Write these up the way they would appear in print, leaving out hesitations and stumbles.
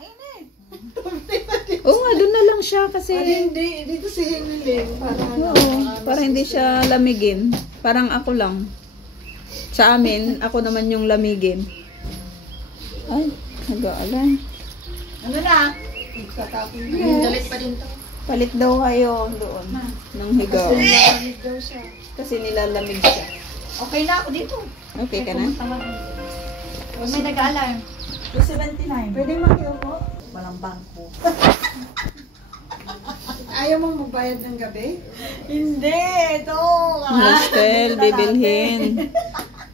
ang init. Oo nga, doon na lang siya kasi... Hindi, dito si Emily. Para hindi siya lamigin. Parang ako lang. Sa amin, ako naman yung lamigin. Ay, nag-aalan. Ano na? Dalit pa din to. Palit daw kayo doon. Ng higaw. Nilalamig daw siya. Kasi nilalamig siya. Okay na ako dito. Okay ka na? May nag-alarm. 279. Pwede makiupo? Walang bangko. Ayaw mong magbayad ng gabi? Hindi, ito. Hostel, bibilhin.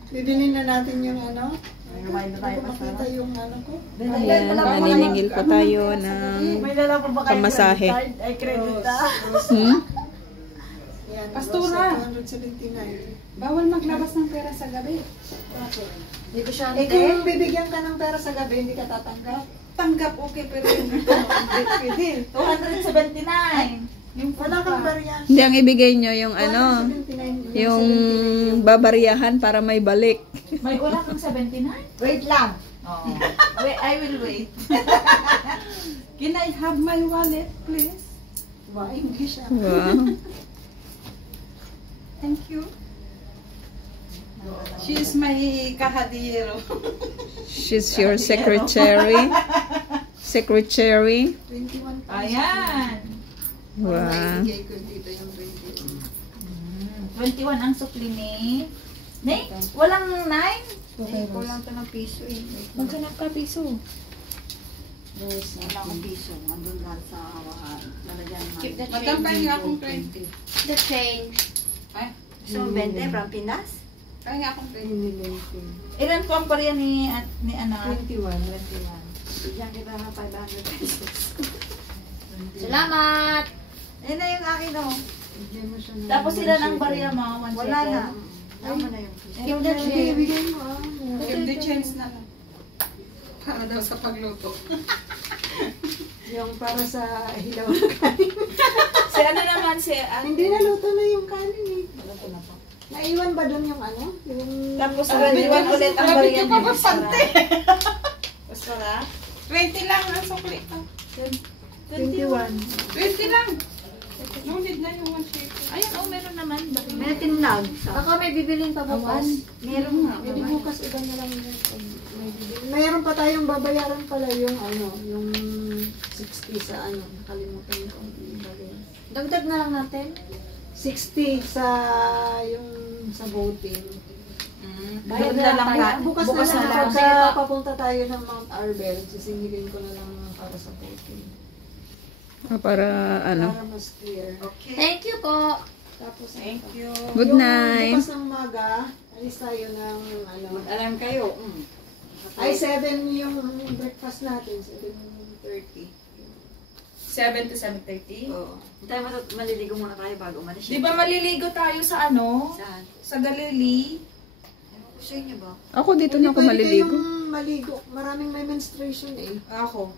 Bibilin na natin yung ano? Kumain na tayo Makita yung ano ko? Ayan, naniningil po tayo ng May dala pa ba kayo pamasahe. credit card? Ay, credit ah. Hmm? Yan, Pastura. 279. Bawal maglabas ng pera sa gabi. Hindi ko siya Eh kung bibigyan ka ng pera sa gabi, hindi ka tatanggap? Tanggap, okay, pero yun. Pwede. 279. Yung Wala kang barya. Hindi, ang ibigay nyo yung ano, 279. yung babariyahan para may balik. May wala kang 79? Wait lang. Oh. Wait, I will wait. Can I have my wallet, please? Wow, English ah. Wow. Thank you. She is my kahadiyero. She's your secretary. Secretary. 21 pesos. Ayan. Wow. Maibigay ko dito yung 21. 21 ang sukli ni... Nay, walang 9? Eh, kulang to ng piso eh. Magkanap ka piso. Wala akong piso. Andun lahat sa hawakan. Lalagyan naman. Keep the Madam, pahingi akong 20. The change. Ay, So, 20 from Pinas? pahingi akong 20. Ilan po ang pariya ni anak? 21. 21. Diyan kita ng 500 pesos. Salamat! Yan na yung akin oh. Bigyan mo siya ng Tapos sila ng 1 bariya shekel. mga 1 Wala na. Tama na yung Give the change. Bigay mo ah. Give the chance na lang. Para daw sa pagluto. Yung para sa hilaw na kanin. Si ano naman si... Hindi na luto na yung kanin eh. Naluto na po. Naiwan ba doon yung ano? Yung... Tapos Grabe iwan ka, ulit ang grabe bariya ka pa ni ba, Miss Sarah. Pante? Gusto na? 20 lang ang sukli ko. 21. 20 lang. No need na yung 1 shekel. Ayun oh, meron naman. May tinlag. Baka may bibiling pa bukas. Meron nga. Pwede bukas iba na lang yun. May bibili. Mayroon pa tayong babayaran pala yung ano, yung 60 sa ano. Nakalimutan ko. Dagdag na lang natin. 60 sa yung sa boating. Doon na lang tayo. Bukas na lang. Sige Pagka po. papunta tayo ng Mount Arbel, sisingilin ko na lang para sa boating. Para ano. Para mas clear. Thank you po. Tapos, Thank you. Good night. Bukas ng umaga, alis tayo ng ano. Alam kayo. Ay, 7 yung breakfast natin. 7:30. 7 to 7:30. Oo. Tayo maliligo muna tayo bago umalis. Di ba maliligo tayo sa ano? Saan? Sa Galilee? Sa inyo ba? Ako dito na ako Pwede maliligo. kayong maligo. Maraming may menstruation eh. Ako.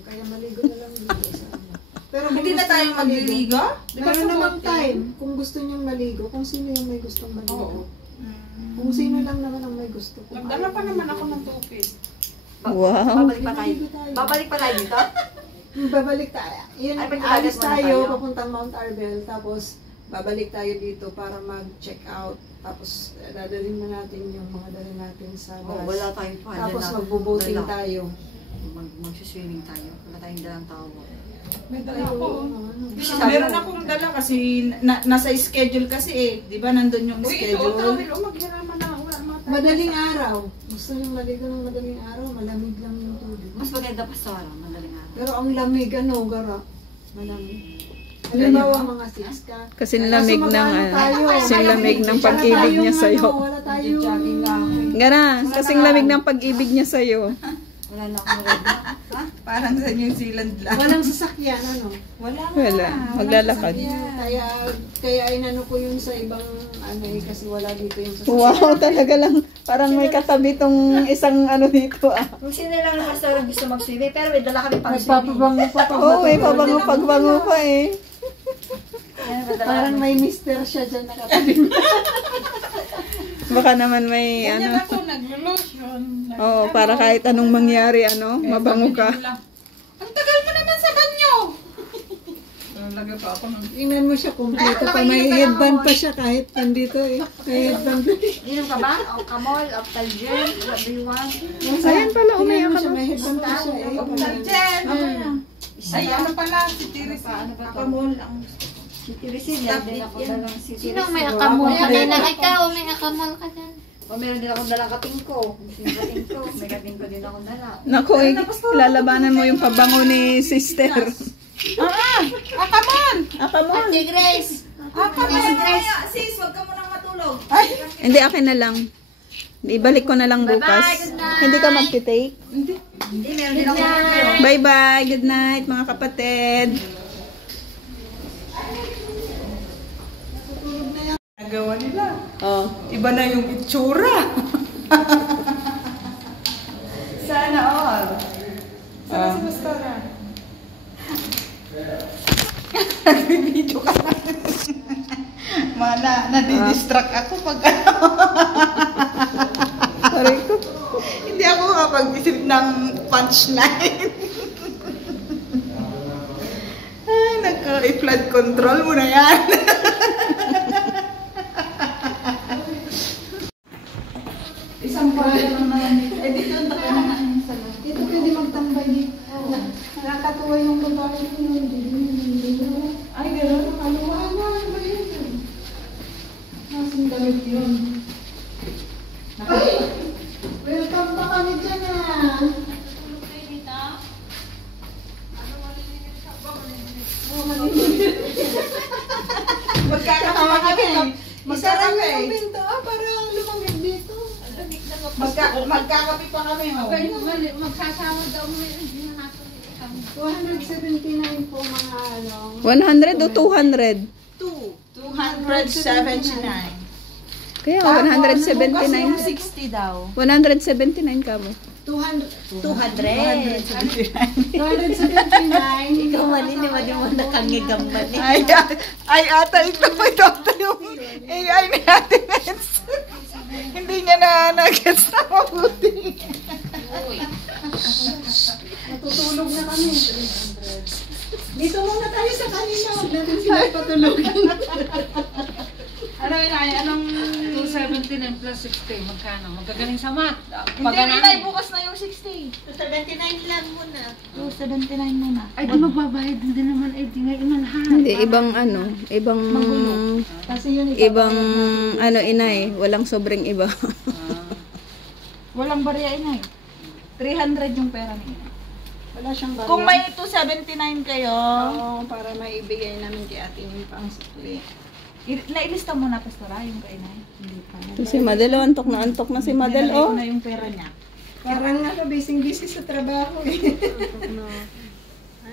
Kaya maligo na lang dito sa ano. Pero kung Hindi na gusto tayo niyong maligo, magliligo? Di ba meron sa namang hotel? time kung gusto niyong maligo. Kung sino yung may gustong maligo. Oo. Kung sino lang naman ang may gusto. Kung Nagdala pa ayaw naman maligo. ako ng tupid. Wow. Babalik pa tayo. Maligo tayo. Babalik pa tayo dito? Babalik tayo. Yun, Ay, pagdagat alis muna tayo, tayo. papuntang Mount Arbel, tapos babalik tayo dito para mag-check out. Tapos dadalhin na natin yung mga dala natin sa bus. Oh, wala tayong pa. Tapos magbo-boating tayo. Mag-swimming tayo. Wala tayong dalang tao. May dala ako. Ano. Meron akong dala kasi nasa schedule kasi eh. Di ba nandun yung Uy, ito, schedule? tawil. O, maghiraman na. Wala naman tayo. Madaling araw. Gusto nyo maligo ng madaling araw, malamig lang yung tubig. Mas maganda pa sa araw. Madaling araw. Pero ang lamig, ano, gara. Malamig. Halimbawa mga 6 ka. Kasi lamig ng magkano tayo? kasi lamig ng pag-ibig niya sa iyo. Wala tayong... Gana, kasing lamig ng pag-ibig niya sa iyo. Wala na akong ready. Parang sa New Zealand lang. Walang sasakyan, ano? Wala nga. Wala, maglalakad. Kaya inano ko yun sa ibang ano eh, kasi wala dito yung sasakyan. Wow, talaga lang. Parang may katabi tong isang ano dito ah. Kung sino lang ang restaurant gusto mag-swimming, pero may dala kami pang swimming. Nagpapabango pa pag Oo, may pagbango pa eh. Yan, may dala Parang kami. may mister siya dyan nakatabi. Baka naman may Ganyan ano. ako, naglo-lotion. Oh, para kahit anong mangyari ano, mabango ka. Ang tagal mo naman sa banyo. Lagay pa ako ng... Tingnan mo siya, kompleto pa. May headband pa siya kahit nandito eh. May headband. Inom ka ba? O kamol, o talgel, what do you want? Ayan pala, umiyak ka Siya, na. may headband pa siya eh. Jen! Ay, ano pala? Si Tiris. Ano ba to? Akamol. Ang... Si Teresilla, din ako dalang si Sino Teresilla. may akamol ka na? Ikaw, may akamol ka dyan. O meron din akong dalang katingko. May katingko. May katingko din akong dala. Naku, lalabanan mo yung pabango ni sister. Akamol! Akamon. Ate Grace. Akamol! Sis, wag ka munang matulog. Hindi, akin na lang. Ibalik ko na lang bukas. Bye-bye, good night. Hindi ka magti-take? Hindi, meron din akong katingko. Bye-bye. Good night, mga kapatid. Nagawa nila. Oh. Iba na yung itsura. Sana all. Sana si Pastora. Video ka na. Mana, nadidistract ako pag Aray ko. hindi ako makapag-isip ng punchline. Ay, nagka-flood control mo na yan. Isang pala lang naman dito. Eh, dito ang taka na Dito pwede magtambay dito. Nakakatuwa yung babae ko nung dito. Ay, gano'n. Nakaluwa na. Ano ba yun? Nasaan damit yun? Ay! Welcome pa kami dyan ah. Magkakatawa kami. Isara mo yung Magkakape. pinto ah, para lumamig dito. Magkakape pa kami. Oh. Magsasama daw mo yun. Hindi na natin. 279 po mga ano. 100 o 200? 279. Kaya Bukas 179. yung 60 daw. 179 ka mo. 200. 200. 279. Ikaw maniniwala mo nakangigam man eh. Ay, ata ito yung AI ni Ate Nets. Hindi niya na nag-gets na mabuti. Natutulog na kami. Dito muna tayo sa kanina. Huwag natin sila patulogin. Ano yun ay? Anong 279 plus 60? Magkano? Magkagaling sa math. Hindi, Inay, bukas na yung 60. 279 lang muna. 279 muna. Ay, di magbabayad na din naman. Eh, di ngayon na lahat. Hindi, ibang ano, ibang, Kasi yun ibang ano inay, walang sobrang iba. Walang barya, Inay. 300 yung pera niya. Wala siyang barya. Kung may 279 kayo, Oo, para maibigay namin kay ate yung pang sukli. nailista mo na, Pastora, yung kay Inay. Hindi pa. Si Madel, oh, antok na si Madel, Nilagay ko oh. na yung pera niya. Parang busy sa trabaho eh.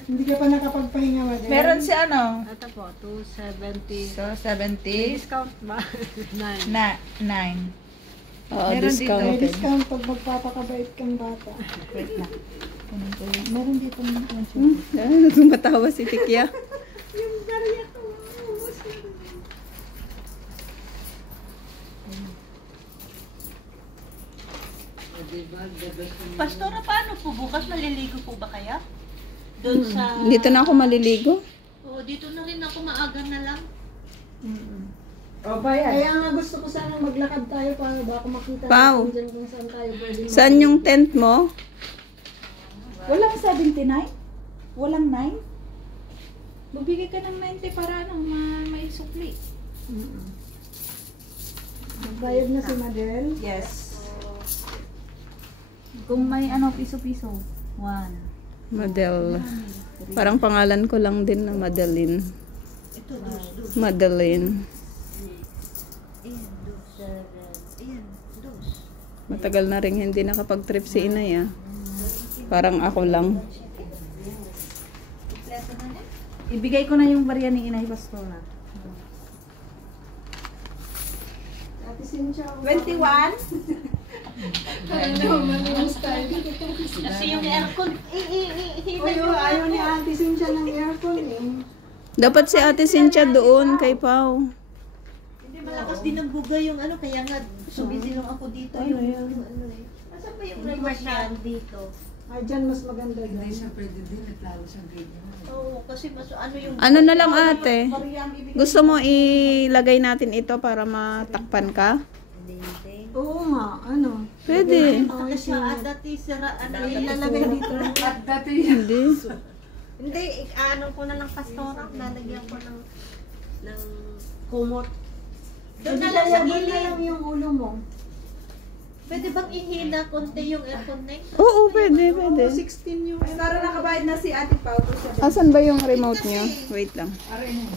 Hindi ka pa nakapagpahinga ba? Meron si ano? Ito po, 270. So, 70 Discount ba? 9. na 9. Oo, Meron dito. May discounted. discount pag magpapakabait kang bata. Wait lang. Kunin ko yun. Meron dito ng Tumatawa si Tikya. Yung barya ko. Pastora, paano po bukas? Maliligo po ba kaya? Doon sa... Dito na ako maliligo. Oo, dito na rin ako maaga na lang. O, bayan. Kaya nga gusto ko sana maglakad tayo para baka makita Pao. natin dyan kung saan tayo pwede. Saan yung tent mo? Walang 79? Walang 9? Magbigay ka ng 90 para ano, may sukli. Magbayad na si Madel. Yes. Kung may ano, piso-piso. 1. Madel. Parang pangalan ko lang din na Madeline. Madeline. Matagal na rin hindi nakapag-trip si Inay, ah. Parang ako lang. Ibigay ko na yung barya ni Inay Pastora. Ate Cynthia. 21? Ano, malimos tayo. Kasi yung aircon, Ayaw ni Ate Cynthia ng aircon eh. Dapat si Ate Cynthia doon kay Pau. hindi malakas din ang buga yung ano, kaya nga sumisilong ako dito. Yung ano eh. Nasaan ba yung remote yan dito? Ay, dyan mas maganda Hindi dyan. siya pwede din at lalo sa ganyan. Oo, kasi mas ano yung... Ano na lang ate? Bariya ang ibigay. Gusto mo ilagay natin ito para matakpan ka? Oo nga, ano. Pwede. Ay, Kasi dati sira, ano, ilalagay dito. At dati Hindi. Hindi, ano ko na lang pastora, lalagyan ko ng kumot. Doon na lang sa na gilid. lang yung ulo mo. Pwede bang ihina konti yung aircon na yun? Oo, pwede, pwede. 16 yung... Para nakabayad na si Ate Pao. Asan ba yung remote nyo? Wait lang. aray mo.